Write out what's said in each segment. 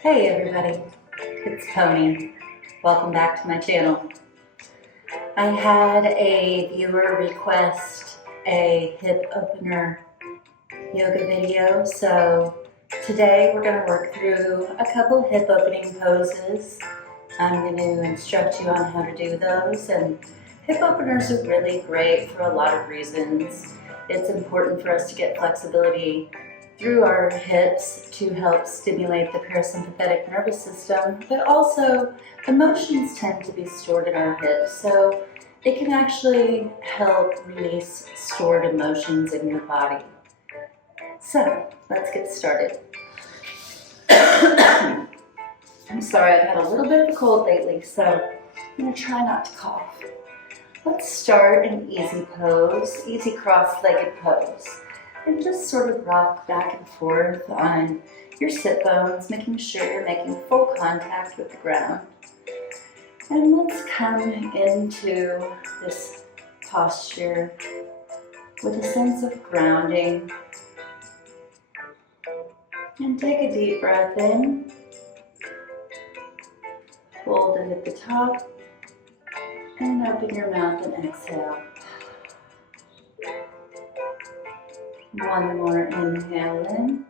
Hey everybody, it's Pony. Welcome back to my channel. I had a viewer request a hip opener yoga video, so today we're going to work through a couple hip opening poses. I'm going to instruct you on how to do those, and hip openers are really great for a lot of reasons. It's important for us to get flexibility through our hips to help stimulate the parasympathetic nervous system, but also emotions tend to be stored in our hips, so it can actually help release stored emotions in your body. So let's get started. I'm sorry, I've had a little bit of a cold lately, so I'm going to try not to cough. Let's start an easy pose, easy cross-legged pose. And just sort of rock back and forth on your sit bones, making sure you're making full contact with the ground. And let's come into this posture with a sense of grounding. And take a deep breath in. Hold it at the top. And open your mouth and exhale. One more inhale in.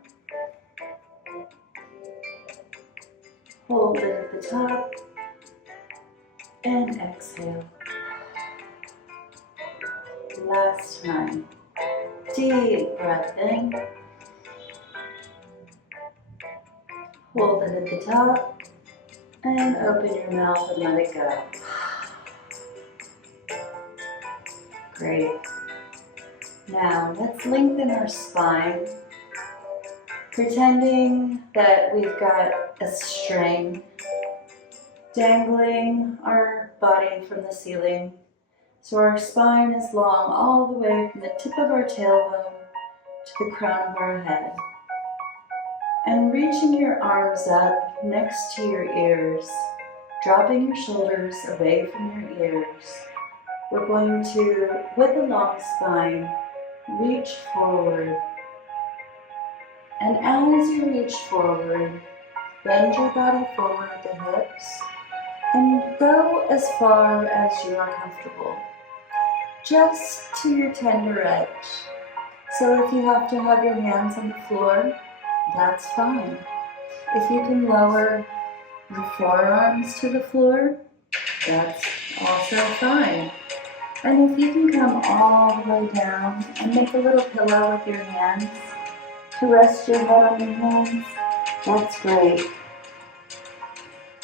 Hold it at the top. And exhale. Last time. Deep breath in. Hold it at the top. And open your mouth and let it go. Great. Now, let's lengthen our spine, pretending that we've got a string dangling our body from the ceiling. So our spine is long all the way from the tip of our tailbone to the crown of our head. And reaching your arms up next to your ears, dropping your shoulders away from your ears. We're going to, with a long spine, reach forward. And as you reach forward, bend your body forward at the hips and go as far as you are comfortable, just to your tender edge. So if you have to have your hands on the floor, that's fine. If you can lower your forearms to the floor, that's also fine. And if you can come all the way down and make a little pillow with your hands to rest your head on your hands, that's great.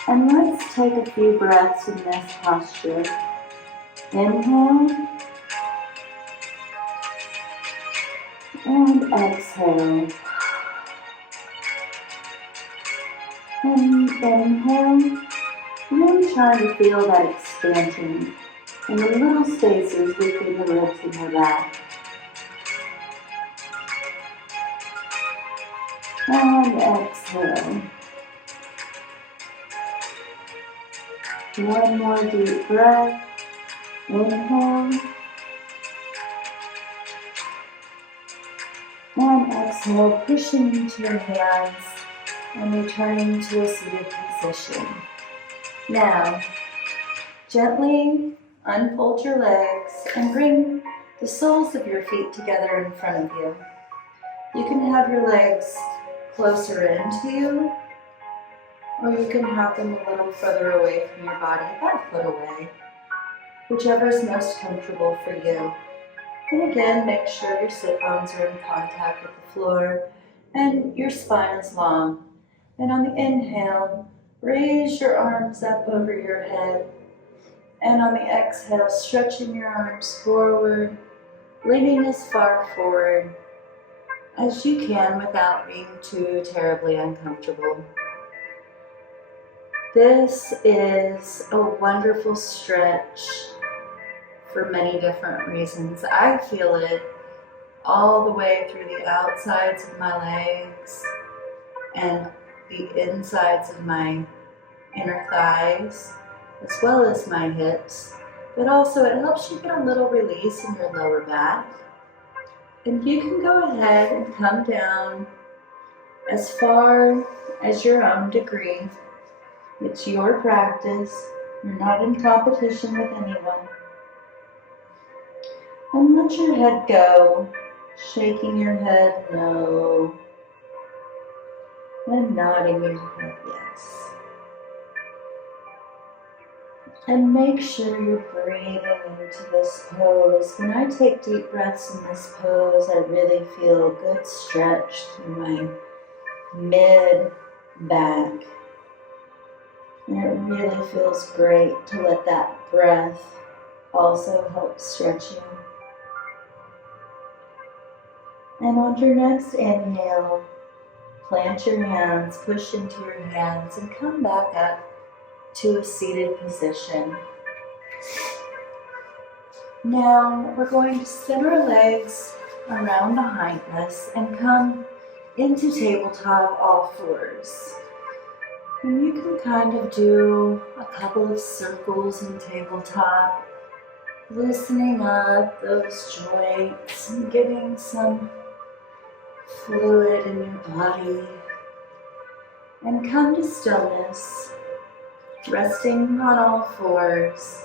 And let's take a few breaths in this posture. Inhale and exhale. And inhale, really try to feel that expansion in the little spaces between the ribs and your back. And exhale. One more deep breath. Inhale. And exhale, pushing into your hands and returning to a seated position. Now, gently unfold your legs and bring the soles of your feet together in front of you. You can have your legs closer into you, or you can have them a little further away from your body, about a foot away, whichever is most comfortable for you. And again, make sure your sit bones are in contact with the floor and your spine is long. And on the inhale, raise your arms up over your head. And on the exhale, stretching your arms forward, leaning as far forward as you can without being too terribly uncomfortable. This is a wonderful stretch for many different reasons. I feel it all the way through the outsides of my legs and the insides of my inner thighs, as well as my hips, but also it helps you get a little release in your lower back. And you can go ahead and come down as far as your own degree. It's your practice. You're not in competition with anyone. And let your head go, shaking your head no, and nodding your head yes. And make sure you're breathing into this pose. When I take deep breaths in this pose, I really feel a good stretch through my mid-back. And it really feels great to let that breath also help stretch you. And on your next inhale, plant your hands, push into your hands, and come back up to a seated position. Now we're going to spin our legs around behind us and come into tabletop all fours. And you can kind of do a couple of circles in tabletop, loosening up those joints and getting some fluid in your body. And come to stillness, resting on all fours.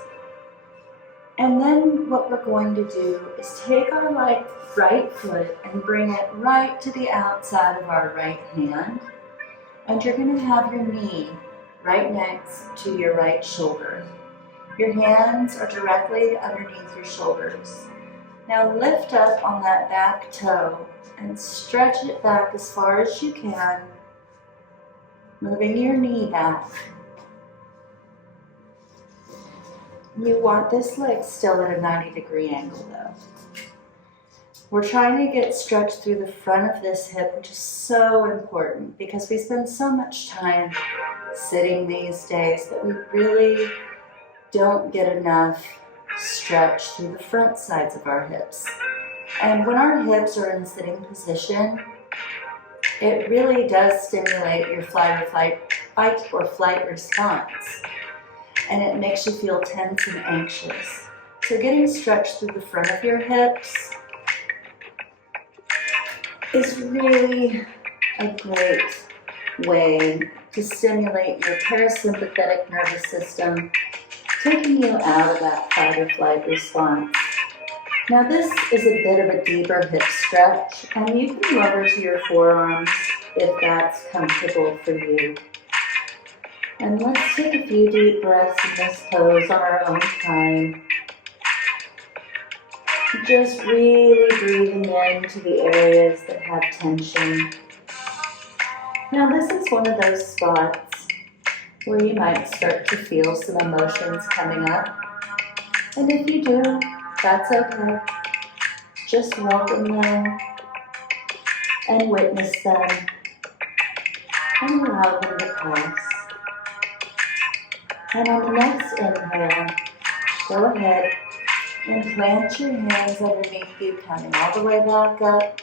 And then what we're going to do is take our right foot and bring it right to the outside of our right hand. And you're going to have your knee right next to your right shoulder. Your hands are directly underneath your shoulders. Now lift up on that back toe and stretch it back as far as you can, moving your knee back. You want this leg still at a 90-degree angle though. We're trying to get stretched through the front of this hip, which is so important because we spend so much time sitting these days that we really don't get enough stretch through the front sides of our hips. And when our hips are in sitting position, it really does stimulate your fight or flight response. And it makes you feel tense and anxious. So getting stretched through the front of your hips is really a great way to stimulate your parasympathetic nervous system, taking you out of that fight or flight response. Now this is a bit of a deeper hip stretch, and you can lower to your forearms if that's comfortable for you. And let's take a few deep breaths in this pose on our own time. Just really breathing into the areas that have tension. Now this is one of those spots where you might start to feel some emotions coming up. And if you do, that's okay. Just welcome them and witness them and allow them to pass. And on the next inhale, go ahead and plant your hands underneath you, coming all the way back up.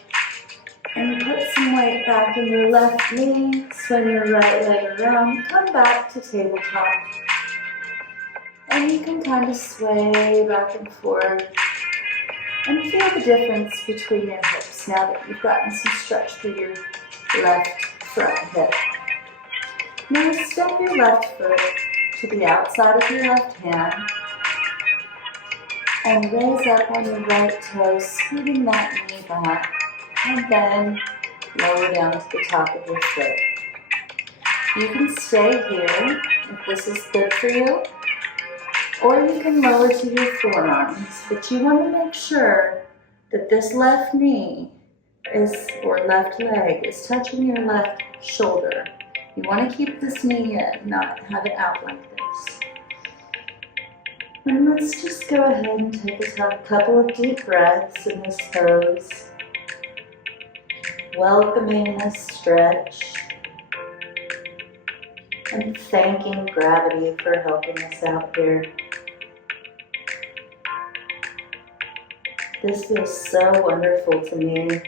And put some weight back in your left knee, swing your right leg around, come back to tabletop. And you can kind of sway back and forth and feel the difference between your hips now that you've gotten some stretch through your left front hip. Now step your left foot to the outside of your left hand and raise up on your right toe, scooting that knee back, and then lower down to the top of your foot. You can stay here if this is good for you, or you can lower to your forearms, but you want to make sure that this left knee or left leg is touching your left shoulder. You want to keep this knee in, not have it out like this. And let's just go ahead and take a couple of deep breaths in this pose, welcoming this stretch and thanking gravity for helping us out here. This feels so wonderful to me.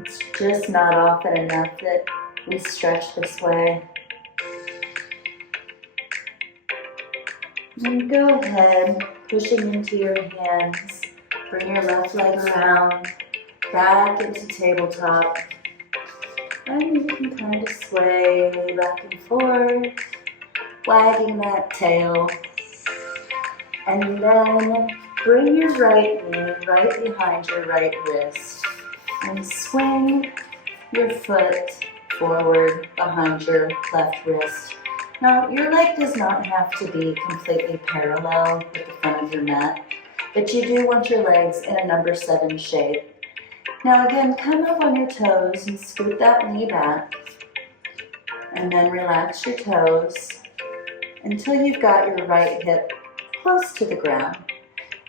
It's just not often enough that we stretch this way. And go ahead, pushing into your hands. Bring your left leg around, back into tabletop. And you can kind of sway back and forth, wagging that tail. And then bring your right knee right behind your right wrist and swing your foot forward behind your left wrist. Now, your leg does not have to be completely parallel with the front of your mat, but you do want your legs in a number 7 shape. Now again, come up on your toes and scoot that knee back, and then relax your toes until you've got your right hip close to the ground.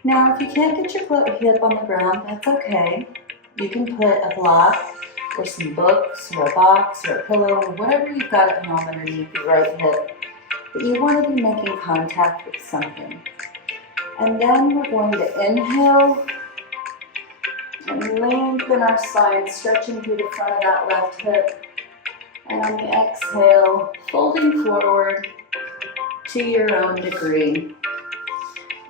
Now, if you can't get your hip on the ground, that's okay. You can put a block or some books or a box or a pillow or whatever you've got at home underneath your right hip. But you want to be making contact with something. And then we're going to inhale and lengthen our spine, stretching through the front of that left hip. And on the exhale, folding forward to your own degree.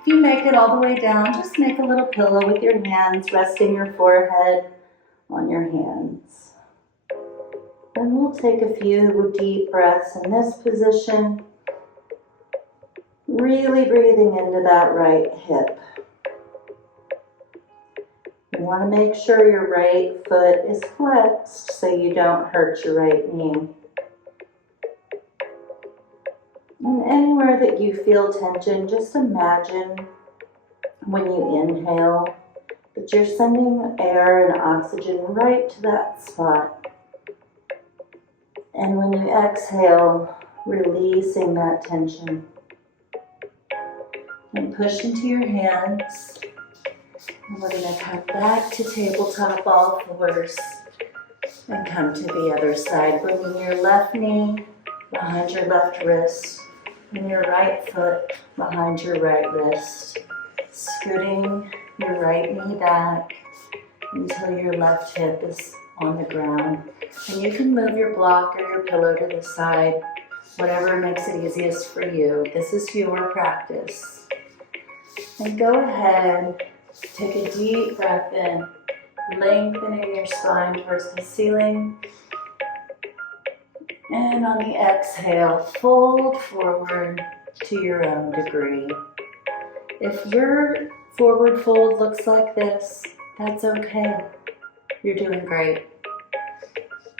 If you make it all the way down, just make a little pillow with your hands, resting your forehead on your hands. And we'll take a few deep breaths in this position, really breathing into that right hip. You want to make sure your right foot is flexed so you don't hurt your right knee. And anywhere that you feel tension, just imagine when you inhale that you're sending air and oxygen right to that spot. And when you exhale, releasing that tension. And push into your hands. And we're going to come back to tabletop all fours and come to the other side, bringing your left knee behind your left wrist and your right foot behind your right wrist, scooting your right knee back until your left hip is on the ground. And you can move your block or your pillow to the side, whatever makes it easiest for you. This is your practice. And go ahead, take a deep breath in, lengthening your spine towards the ceiling. And on the exhale, fold forward to your own degree. If your forward fold looks like this, that's okay. You're doing great.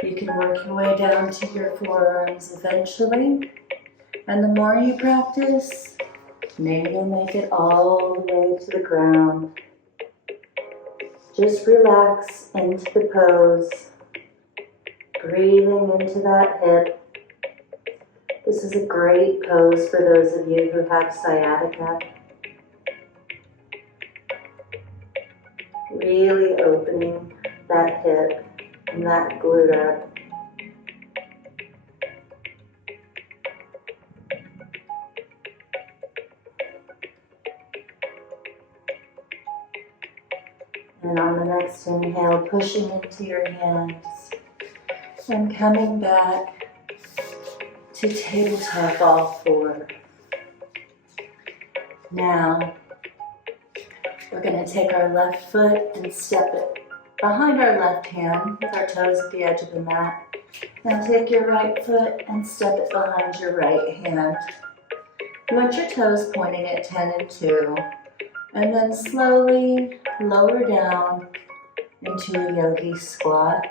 You can work your way down to your forearms eventually. And the more you practice, maybe you'll make it all the way to the ground. Just relax into the pose, breathing into that hip. This is a great pose for those of you who have sciatica. Really opening that hip and that glute up. And on the next inhale, pushing into your hands and coming back to tabletop all four. Now, we're going to take our left foot and step it behind our left hand with our toes at the edge of the mat. Now take your right foot and step it behind your right hand. You want your toes pointing at 10 and 2. And then slowly lower down into a yogi squat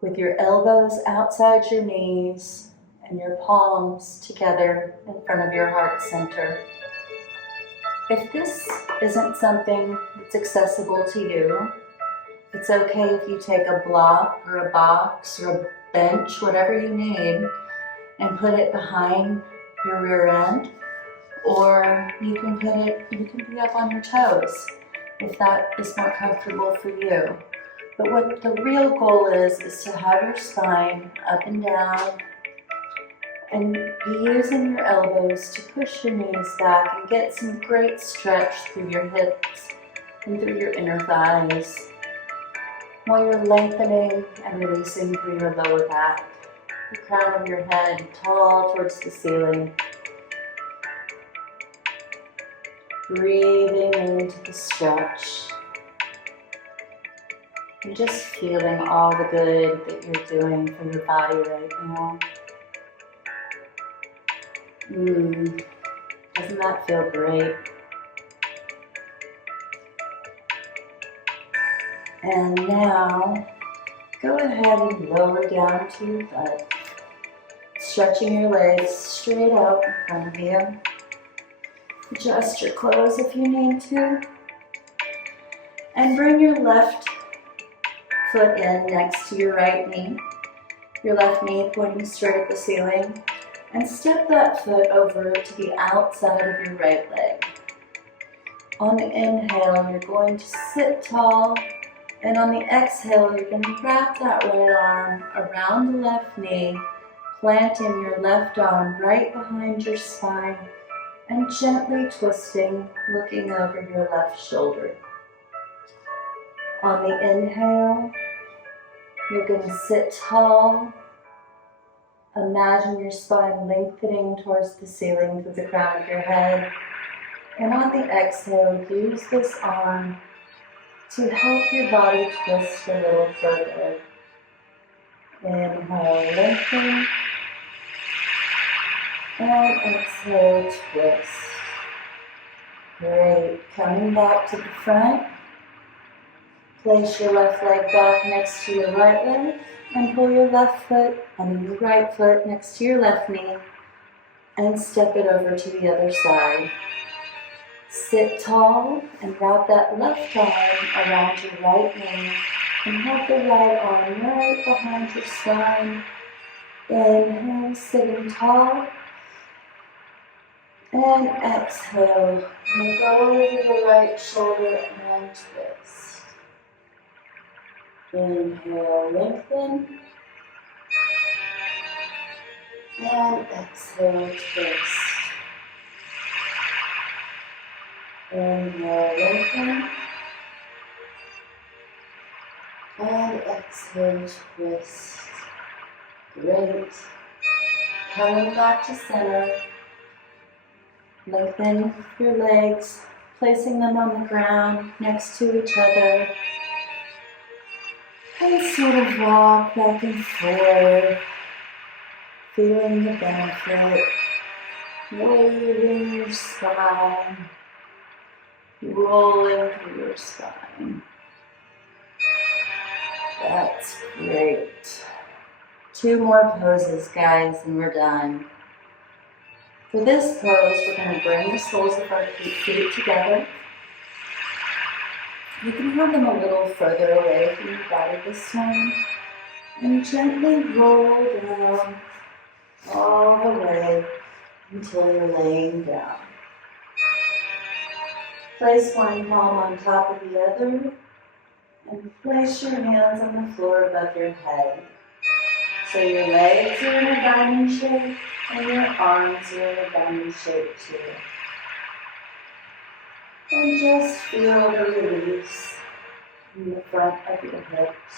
with your elbows outside your knees and your palms together in front of your heart center. If this isn't something that's accessible to you, it's okay if you take a block or a box or a bench, whatever you need, and put it behind your rear end. Or you can be up on your toes if that is more comfortable for you. But what the real goal is to have your spine up and down and be using your elbows to push your knees back and get some great stretch through your hips and through your inner thighs while you're lengthening and releasing through your lower back, the crown of your head tall towards the ceiling. Breathing into the stretch. And just feeling all the good that you're doing for your body right now. Doesn't that feel great? And now, go ahead and lower down to your butt, stretching your legs straight out in front of you. Adjust your clothes if you need to. And bring your left foot in next to your right knee. Your left knee pointing straight at the ceiling. And step that foot over to the outside of your right leg. On the inhale, you're going to sit tall. And on the exhale, you're going to wrap that right arm around the left knee, planting your left arm right behind your spine, and gently twisting, looking over your left shoulder. On the inhale, you're going to sit tall. Imagine your spine lengthening towards the ceiling through the crown of your head. And on the exhale, use this arm to help your body twist a little further. Inhale, lengthen. And exhale, twist. Great. Coming back to the front. Place your left leg back next to your right leg and pull your left foot and your right foot next to your left knee and step it over to the other side. Sit tall and wrap that left arm around your right knee and hold the right arm right behind your spine. Inhale, sitting tall. And exhale, and go over your right shoulder and twist. Inhale, lengthen. And exhale, twist. Inhale, lengthen. And exhale, twist. Great. Coming back to center. Lengthen your legs, placing them on the ground next to each other. And sort of walk back and forth, feeling the benefit, waving your spine, rolling through your spine. That's great. 2 more poses, guys, and we're done. For this pose, we're going to bring the soles of our feet together. You can have them a little further away from your body this time. And gently roll down all the way until you're laying down. Place one palm on top of the other and place your hands on the floor above your head. So your legs are in a diamond shape and your arms are in a diamond shape too. And just feel the release in the front of your hips,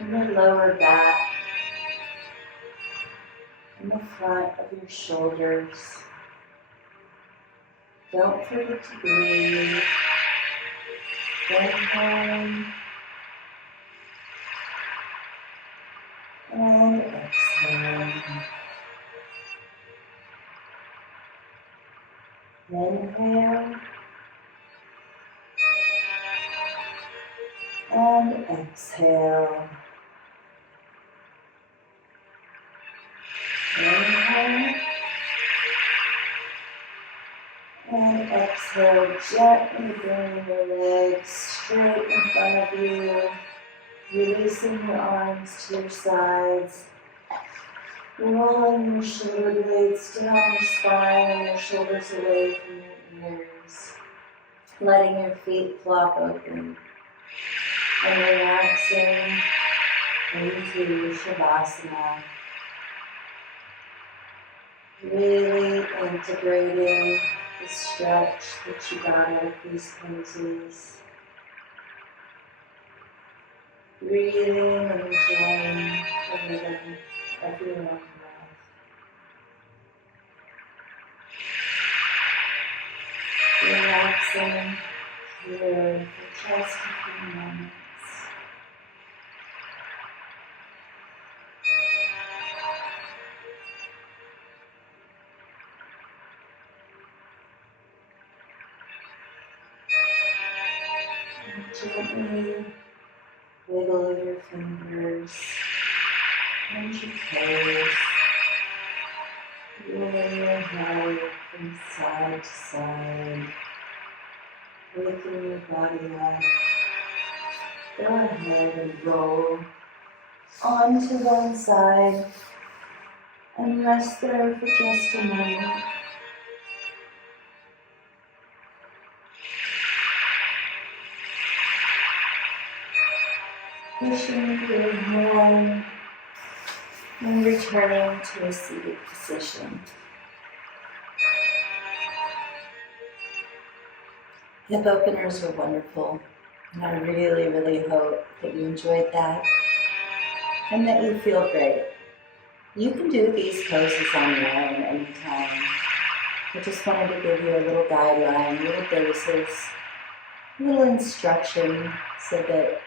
in the lower back, in the front of your shoulders. Don't forget to breathe. Inhale. And exhale. Inhale. And exhale. Inhale. And exhale. Gently bring your legs straight in front of you. Releasing your arms to your sides. Rolling your shoulder blades down your spine and your shoulders away from your ears. Letting your feet flop open. And relaxing into Shavasana. Really integrating the stretch that you got out of these poses. Breathing and enjoying the rhythm of your own breath. Relaxing here for Just a few moments. Gently wiggle your fingers and your toes, rolling your head from side to side, waking your body up. Go ahead and roll onto one side and rest there for just a moment. Pushing through hand and returning to a seated position. Hip openers are wonderful, and I really, really hope that you enjoyed that and that you feel great. You can do these poses on your own anytime. I just wanted to give you a little guideline, little basis, little instruction so that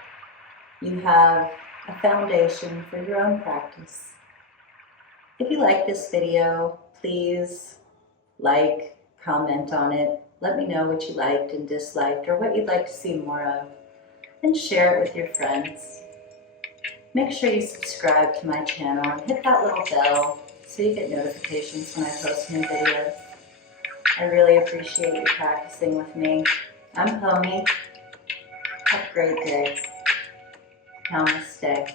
you have a foundation for your own practice. If you like this video, please like, comment on it. Let me know what you liked and disliked or what you'd like to see more of, and share it with your friends. Make sure you subscribe to my channel and hit that little bell so you get notifications when I post new videos. I really appreciate you practicing with me. I'm Pony. Have a great day. Namaste.